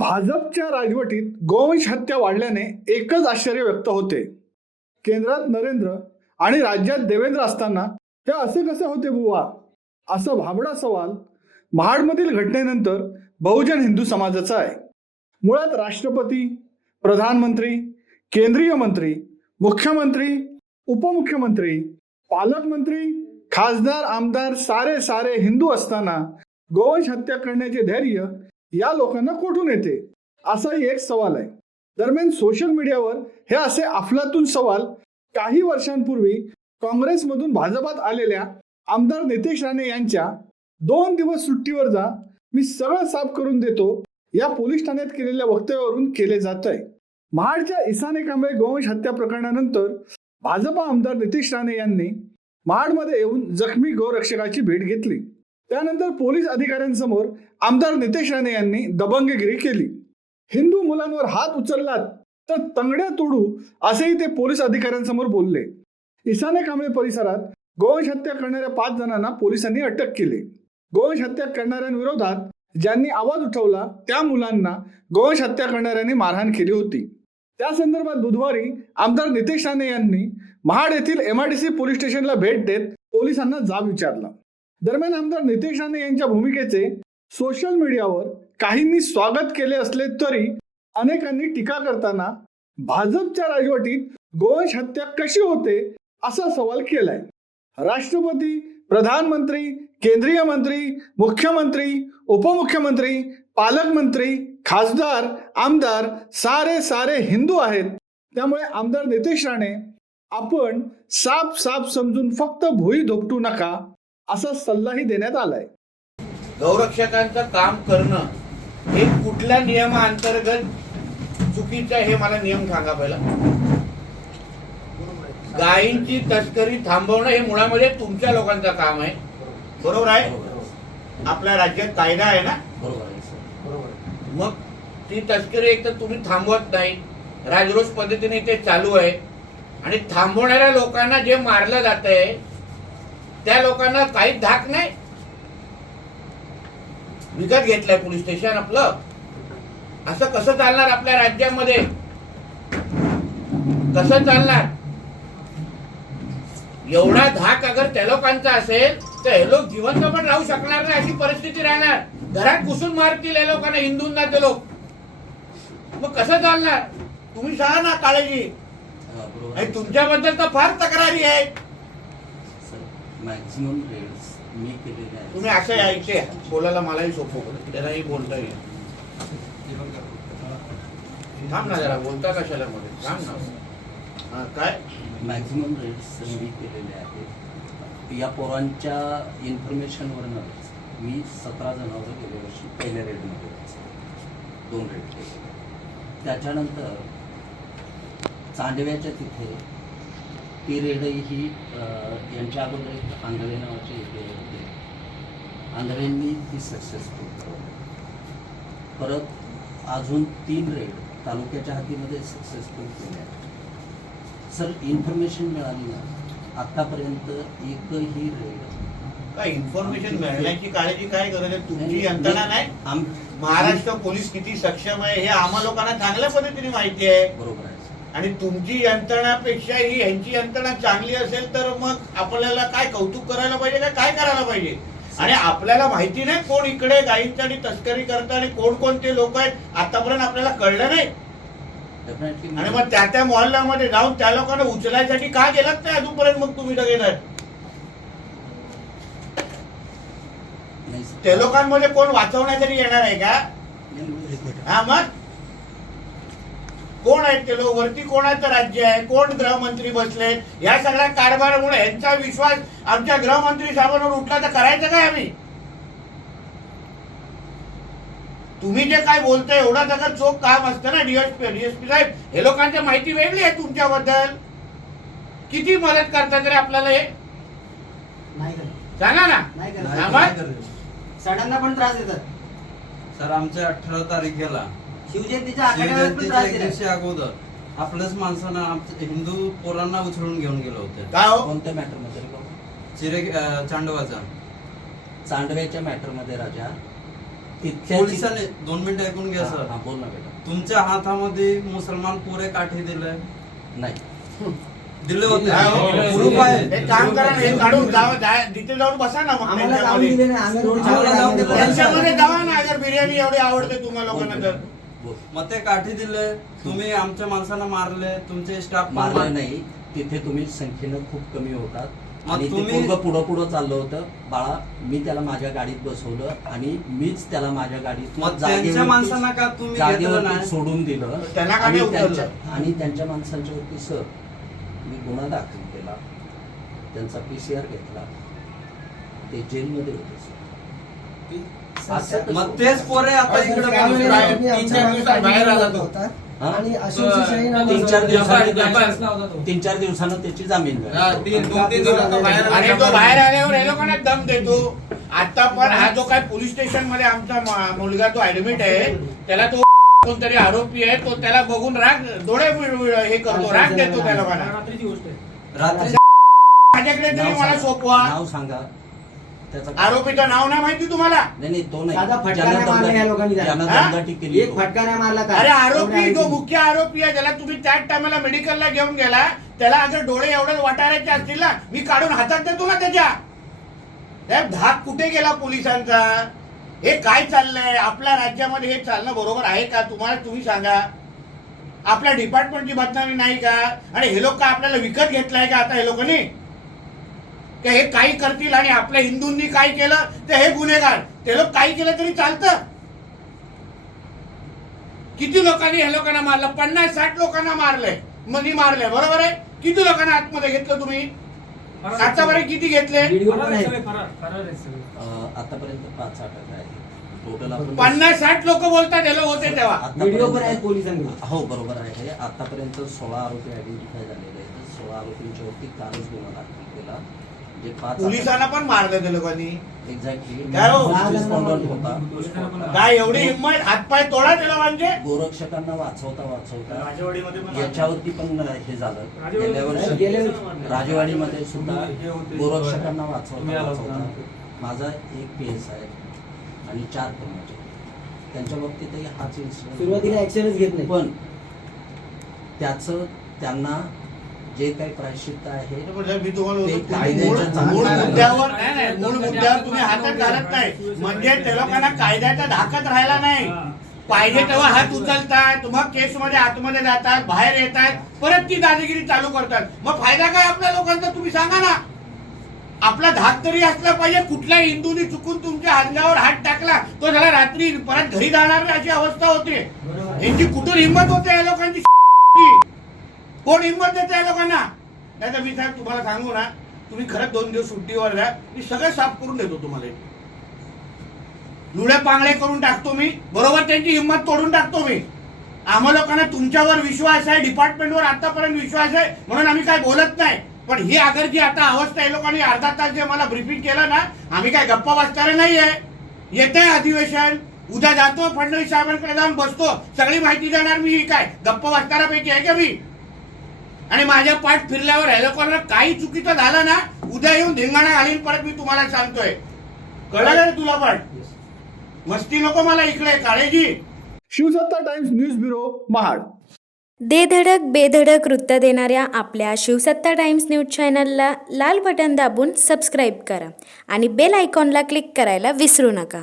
भाजपच्या राजवटीत गोवंश हत्या वाढल्याने एकच आश्चर्य व्यक्त होते. केंद्रात नरेंद्र आणि राज्यात देवेंद्र असताना हे असे कसे होते बुवा, असा भाबडा सवाल महाडमधील घटनेनंतर बहुजन हिंदू समाजाचा आहे. मुळात राष्ट्रपती, प्रधानमंत्री, केंद्रीय मंत्री, मुख्यमंत्री, उपमुख्यमंत्री, पालकमंत्री, खासदार, आमदार सारे हिंदू असताना गोवंश हत्या करण्याचे धैर्य या लोकांना कुठून येते, असाही एक सवाल आहे. दरम्यान सोशल मीडियावर हे असे अफलातून सवाल काही वर्षांपूर्वी काँग्रेसमधून भाजपात आलेल्या आमदार नितेश राणे यांच्या 2 दिवस सुट्टीवर जा, मी सगळं साफ करून देतो या पोलीस ठाण्यात केलेल्या वक्तव्यावरून केले जात आहे. महाडच्या इसाने कांबळे गोवंश हत्या प्रकरणानंतर भाजपा आमदार नितेश राणे यांनी महाडमध्ये येऊन जखमी गोरक्षकाची भेट घेतली. त्यानंतर पोलीस अधिकाऱ्यांसमोर आमदार नितेश राणे यांनी दबंगगिरी केली. हिंदू मुलांवर हात उचललात तर तंगड्या तोडू, असेही ते पोलीस अधिकाऱ्यांसमोर बोलले. इसाने कांबळे परिसरात गोवंश हत्या करणाऱ्या 5 जणांना पोलिसांनी अटक केली. गोवंश हत्या करणाऱ्यांविरोधात ज्यांनी आवाज उठवला त्या मुलांना गोवंश हत्या करणाऱ्यांनी मारहाण केली होती. त्या संदर्भात बुधवारी आमदार नितेश राणे यांनी महाड येथील MIDC पोलीस स्टेशनला भेट देत पोलिसांना जाब विचारला. दरम्यान आमदार नितेश राणे यांच्या भूमिकेचे सोशल मीडियावर काहींनी स्वागत केले असले तरी अनेकांनी टीका करताना भाजपच्या राजवटीत गोवंश हत्या कशी होते असा सवाल केलाय. राष्ट्रपती, प्रधानमंत्री, केंद्रीय मंत्री, मुख्यमंत्री, उपमुख्यमंत्री, पालकमंत्री, खासदार, आमदार सारे हिंदू आहेत. त्यामुळे आमदार नितेश राणे, आपण साफ समजून फक्त भुई धोपटू नका, असा सल्लाही देण्यात आलाय. गौरक्षकांचं काम करणं हे कुठल्या नियमाअंतर्गत चुकीचं आहे हे मला नियम सांगा पहिला. गायींची तस्करी थांबवणं हे मुळामध्ये तुमच्या लोकांचं काम आहे, बरोबर आहे. आपल्या राज्यात कायदा आहे ना, मग ती तस्करी एक तर तुम्ही थांबवत नाही, राजरोष पद्धतीने ते चालू आहे. आणि थांबवणाऱ्या लोकांना जे मारलं जात आहे त्या लोकांना काहीच धाक नाही. विकत घेतलंय पोलीस स्टेशन आपलं, असं कसं चालणार आपल्या राज्यामध्ये, कसं चालणार? एवढा धाक अगर त्या लोकांचा असेल तर हे लोक जिवंत पण राहू शकणार नाही, अशी परिस्थिती राहणार. घरात घुसून मारतील हे लोकांना, हिंदूंना ते लोक, मग कसं चालणार? तुम्ही सांगा ना काळजी. तुमच्याबद्दल तर फार तक्रारी आहे. मॅक्सिमम रेट्स मी केलेले आहे. तुम्ही असं यायचे बोलायला मलाही सोपं पडतं, त्यांनाही बोलता येईल. थांब ना जरा, बोलता कशाला मध्ये, थांब ना. काय मॅक्सिमम रेट्स मी केलेले आहेत. या पोरांच्या इन्फॉर्मेशनवरच मी 17 जणांवर गेल्या वर्षी पहिल्या रेडमध्ये 2 रेड केले. त्याच्यानंतर चांदव्याच्या तिथे ती रेडही यांच्या अगोदर एक आंधळे नावाचे होते, आंधळ्यांनी ती सक्सेसफुल करवली. परत अजून 3 रेड तालुक्याच्या हातीमध्ये सक्सेसफुल केल्या. सर, इन्फॉर्मेशन मिळाली ना, आतापर्यंत एकही रेड. काय इन्फॉर्मेशन मिळण्याची काळजी काय गरज आहे? तुमची यंत्रणा नाही, महाराष्ट्र पोलीस किती सक्षम आहे हे आम्हा लोकांना चांगल्या पद्धतीने माहिती आहे, बरोबर आहे. आणि तुमची यंत्रणापेक्षा ही यांची यंत्रणा चांगली असेल तर मग आपल्याला काय कौतुक करायला पाहिजे, काय करायला पाहिजे? आणि आपल्याला माहिती नाही कोण इकडे गायींची तस्करी करतात आणि कोणते लोक आहेत, आतापर्यंत आपल्याला कळलं नाही. आणि मग त्या मोहल्ल्यामध्ये जाऊन त्या लोकांना उचलायसाठी का गेलात नाही अजूनपर्यंत? मग तुम्ही सगळे त्या लोकांमध्ये कोण वाचवण्यासाठी येणार आहे का? हा, मग कोण आहेत ते लोक? वरती कोणाचं राज्य आहे? कोण गृहमंत्री बसले? या सगळ्या कारभारामुळे यांचा विश्वास आमच्या गृहमंत्री साहेबांवर उठला तर करायचं काय आम्ही? तुम्ही जे काय बोलताय एवढा सगळं चोख काम असतं ना डीएसपी साहेब, हे लोकांची माहिती वेगळी आहे तुमच्याबद्दल. किती मदत करतात रे आपल्याला हे सांगा ना. सणांना पण त्रास देतात सर. आमच्या 18 तारखेला शिवजयंतीच्या दिवशी अगोदर आपल्याच माणसानं हिंदू पोरांना उचलून घेऊन गेलो होतं. काय हो? कोणत्या मॅटरमध्ये? चांडवाचा चांडव्याच्या मॅटरमध्ये राजा तिथल्या पोलिसांनी 2 मिनिटं ऐकून घ्या सर. हा, बोल ना बेटा. तुमच्या हातामध्ये मुसलमान पोरे काठी दिले नाही दिले होते हा, हो. प्रूफ आहे. एक काम करा ना, हे काढून तिथे जाऊन बसा ना मग आम्हाला जाऊन त्यांच्यामध्ये. दिले नाही आम्ही रोडच्या आम्हाला जाऊन दिलं नाही. त्यांच्यामध्ये जावा ना, अगर बिर्याणी एवढी आवडते तुम्हाला लोकांना तर. बोल. मग ते काठी दिले तुम्ही आमच्या माणसांना मारले तुमचे स्टाफ मारले नाही, तिथे तुम्ही संख्येनं खूप कमी होतात. मग आणि ते तुम्ही- पोरगं पुढं पुढं चाललं होतं. बाळा, मी त्याला माझ्या गाडीत बसवलं आणि मीच त्याला माझ्या गाडीत मग त्यांच्या माणसांना का तुम्ही घेतलं जागेवरती नाही? सोडून दिलं. त्यांना का आणि नाही उचललं? आणि त्यांच्या माणसांच्या वरती सर मी गुन्हा दाखल केला, त्यांचा PCR घेतला, ते जेलमध्ये होते सर. असं कसं? मग तेच पोरे आता इकडे काय बोलले. काय? 3-4 दिवसात बाहेर आला तो. हा? आणि अशोकची शाहीन आणि 3-4 दिवसांनी दिवसांनी 3-4 दिवसानं त्याची जामीन झाली. 2-3 दिवसात तो बाहेर आला. आणि तो बाहेर आल्यावर हे लोकांना दम देतो. आता पण हा जो काय पोलीस स्टेशन मध्ये आमचा मुलगा तो ऍडमिट आहे, त्याला तो कोणतरी आरोपी आहे, तो त्याला बघून राग डोळे हे करतो, राग देतो त्या लोकांना. रात्री माझ्याकडे तरी नाव मला सांगा. सोपवा. नाव सांगा त्याचं काय? आरोपीचं नाव नाही माहिती तुम्हाला? नाही तो नाही. साधा फटका ज्यानं नाही मारला या लोकांनी त्याला. ज्यानं हा? दमदाटी केली एक तो. फटका नाही मारला का? अरे आरोपी एवढा जो आहे. मुख्य आरोपी आहे, ज्याला तुम्ही त्याच टायमाला मेडिकलला घेऊन गेला, त्याला अगर डोळे एवढे वाटारायचे असतील ना, मी काढून हातात देतो ना त्याच्या. साहेब, धाक कुठे गेला पोलिसांचा? हे काय चाललंय आपल्या राज्यामध्ये? हे चालणं बरोबर आहे का? तुम्ही सांगा. आपल्या डिपार्टमेंटची बदनामी नाही का? आणि हे लोक का आपल्याला विकत घेतलाय का आता हे लोकांनी? की हे काही करतील आणि आपल्या हिंदूंनी काय केलं ते हे गुन्हेगार, ते लोक काही केलं तरी चालतं? किती लोकांनी हे लोकांना मारलं? 50-60 लोकांना मारलंय, मनी मारलंय, बरोबर आहे? किती लोकांना आतमध्ये घेतलं तुम्ही? आतापर्यंत किती घेतले? व्हिडिओ पण आहे. आतापर्यंत 5 अटक आहे टोटल. आपण 50-60 लोक बोलतात हे लोक होते तेव्हा. व्हिडिओ पण आहेत पोलिसांनी. हो बरोबर आहे. आतापर्यंत 16 आरोपी आयडेंटिफाय झालेले आहेत. 16 आरोपींच्या वरती कालच गुन्हा दाखल केला. जे 5 पोलिसांना पण मारलं ते लोकांनी. एक्झॅक्टली काय हो? रिस्पॉन्डंट होता. काय एवढी हिंमत? हातपाय तोडा ते लोकांचे. गोरक्षकांना वाचवता राजवाडीमध्ये पण याच्यावरती पण हे झालं. गेल्या वर्षी गेल्या वर्षी. राजवाडीमध्ये सुद्धा गोरक्षकांना वाचवता माझा एक PS आहे आणि 4 कर्मचारी, त्यांच्या बाबतीतही हाच इन्सिडेंट. सुरुवातीला ऍक्शनच घेत नाही. पण त्याचं त्यांना जे काही प्रायश्चित्त आहे मी तुम्हाला ते बोलतो, कायद्याच्या मूळ चांगल्या मुद्द्यावर नाही, मूळ मुद्द्यावर तुम्ही हातात घालत नाही. म्हणजे ते लोकांना कायद्याचा धाकच राहिला नाही. पाहिजे तेव्हा हात उचलतात, मग केसमध्ये आतमध्ये जातात, बाहेर येतात, परत ती दादागिरी चालू करतात. मग फायदा काय आपल्या लोकांचा? तुम्ही सांगा ना. आपला धाक तरी असला पाहिजे. कुठल्या हिंदूने चुकून तुमच्या अंगावर हात टाकला, तो त्याला रात्री परत घरी जाणार नाही अशी अवस्था होते. यांची कुठून हिंमत होते या लोकांची? कोण हिंमत देते या लोकांना? नाही तर मी साहेब तुम्हाला सांगू ना, तुम्ही खरंच 2 दिवस सुट्टीवर द्या, मी सगळं साफ करून देतो तुम्हाला. लुड्या पांगळे करून टाकतो मी, बरोबर त्यांची हिंमत तोडून टाकतो मी. आम्हा लोकांना तुमच्यावर विश्वास आहे, डिपार्टमेंटवर आतापर्यंत विश्वास आहे, म्हणून आम्ही काय बोलत नाही. पण ही अगर जी आता अवस्था आहे, लोकांनी अर्धा तास जे मला ब्रीफिंग केलं ना, आम्ही काय गप्पा बसणारे नाहीये. येते अधिवेशन, उद्या जातो फडणवीस साहेबांकडे जाऊन बसतो, सगळी माहिती देणार मी. काय गप्पा बसणाऱ्यापैकी आहे का मी? आणि माझ्या पाठ फिरल्यावर ह्या लोकांना काही चुकीचं झालं ना, उद्या येऊन धिंगाणा घालीन परत. मी तुम्हाला सांगतोय, कळलं ना तुला? पण मस्ती नको मला इकडे, काळेजी. शिवसत्ता टाइम्स न्यूज ब्युरो, महाड. दे धडक बेधडक वृत्त देणाऱ्या आपल्या शिवसत्ता टाइम्स न्यूज चॅनलला लाल बटन दाबून सबस्क्राईब करा आणि बेल आयकॉनला क्लिक करायला विसरू नका.